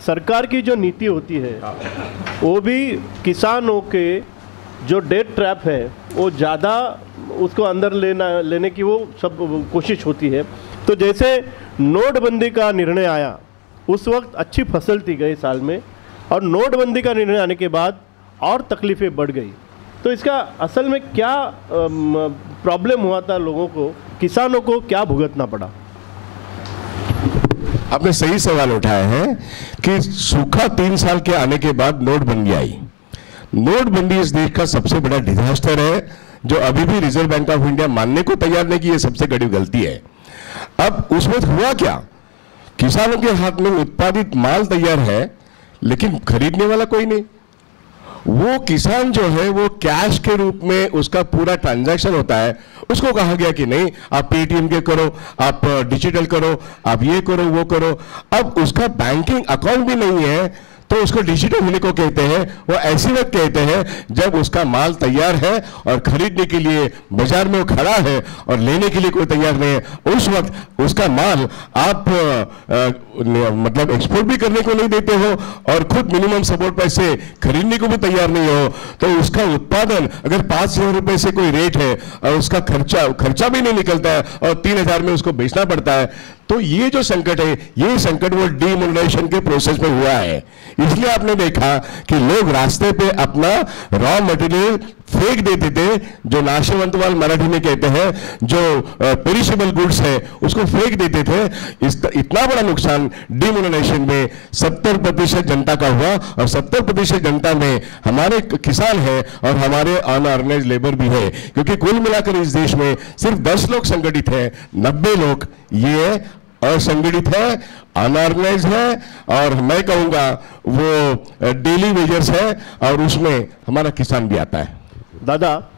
सरकार की जो नीति होती है वो भी किसानों के जो डेट ट्रैप है वो ज़्यादा उसको अंदर लेने की वो सब कोशिश होती है। तो जैसे नोटबंदी का निर्णय आया उस वक्त अच्छी फसल थी गए साल में, और नोटबंदी का निर्णय आने के बाद और तकलीफ़ें बढ़ गई। तो इसका असल में क्या प्रॉब्लम हुआ था, लोगों को, किसानों को क्या भुगतना पड़ा? आपने सही सवाल उठाया है कि सूखा 3 साल के आने के बाद नोटबंदी आई। नोटबंदी इस देश का सबसे बड़ा डिजास्टर है, जो अभी भी रिजर्व बैंक ऑफ इंडिया मानने को तैयार नहीं कि यह सबसे बड़ी गलती है। अब उसमें हुआ क्या, किसानों के हाथ में उत्पादित माल तैयार है लेकिन खरीदने वाला कोई नहीं। वो किसान जो है वो कैश के रूप में उसका पूरा ट्रांजैक्शन होता है, उसको कहा गया कि नहीं आप पेटीएम के करो, आप डिजिटल करो, आप ये करो वो करो। अब उसका बैंकिंग अकाउंट भी नहीं है तो उसको डिजिटल होने को कहते हैं। वो ऐसी वक्त कहते हैं जब उसका माल तैयार है और खरीदने के लिए बाजार में वो खड़ा है और लेने के लिए कोई तैयार नहीं है। उस वक्त उसका माल आप मतलब एक्सपोर्ट भी करने को नहीं देते हो और खुद मिनिमम सपोर्ट पैसे खरीदने को भी तैयार नहीं हो, तो उसका उत्पादन अगर 5,000 रुपए से कोई रेट है और उसका खर्चा भी नहीं निकलता है और 3,000 में उसको बेचना पड़ता है, तो ये जो संकट है, ये संकट वो डीमोनेटाइजेशन के प्रोसेस में हुआ है। इसलिए आपने देखा कि लोग रास्ते पे अपना रॉ मटेरियल फेंक देते थे, जो नाशवंत वाल मराठी में कहते हैं, जो पेरिशेबल गुड्स है उसको फेंक देते थे। इतना बड़ा नुकसान डीमोनेटाइजेशन में 70% जनता का हुआ, और 70% जनता में हमारे किसान है और हमारे अनऑर्गेनाइज्ड लेबर भी है, क्योंकि कुल मिलाकर इस देश में सिर्फ 10 लोग संगठित हैं, 90 लोग ये असंगठित है, अनऑर्गेनाइज है, और मैं कहूंगा वो डेली वेजर्स है, और उसमें हमारा किसान भी आता है। दादा,